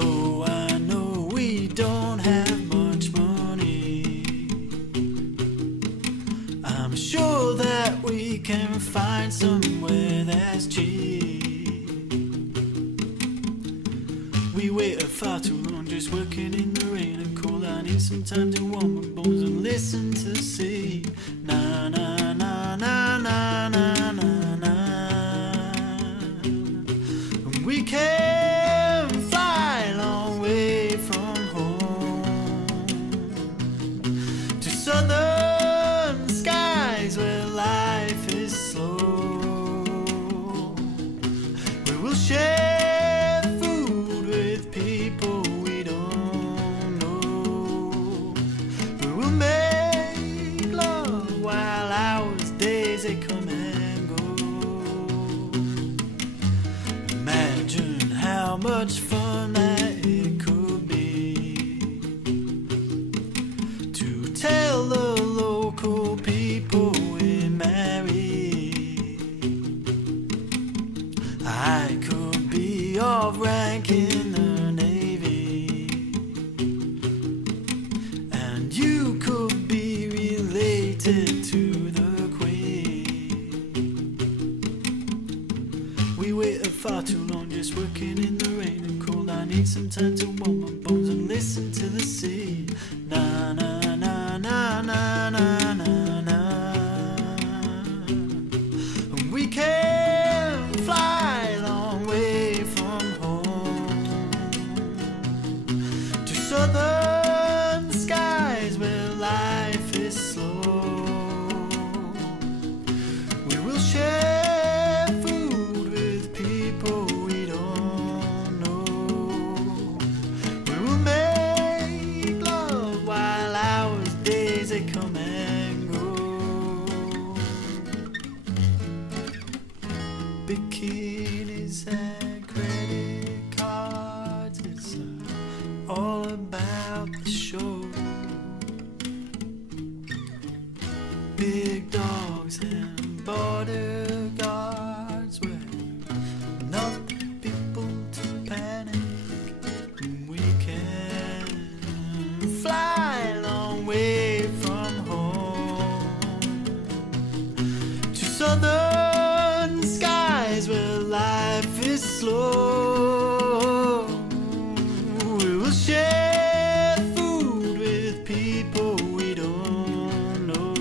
Though I know we don't have much money, I'm sure that we can find somewhere that's cheap. We waited far too long just working in the rain and cold. I need some time to warm my bones and listen to sea. Na na na na na na na na. And we can fly a long way from home to southern skies where life is slow. We will share food with people we don't know. We will make love while hours, days they come and go. Imagine how much fun that it could be to tell the local people we're married. I could be of rank in the Navy, and you could be related to the Queen. We waited far too long just working in the rain and cold. I need some time to warm my bones and listen to the sea. Na na na na na na na na. And we can fly a long way from home to southern skies where life is slow. We will share food with people we don't know. We will make love while hours, days they come and go. Bikinis and credit cards, it's all about the show. Big dogs and border guards were enough people to panic. We can fly a long way from home to southern skies where life is slow. We will share food with people we don't know.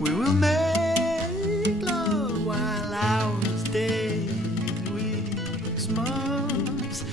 We will make love while hours, days, weeks, months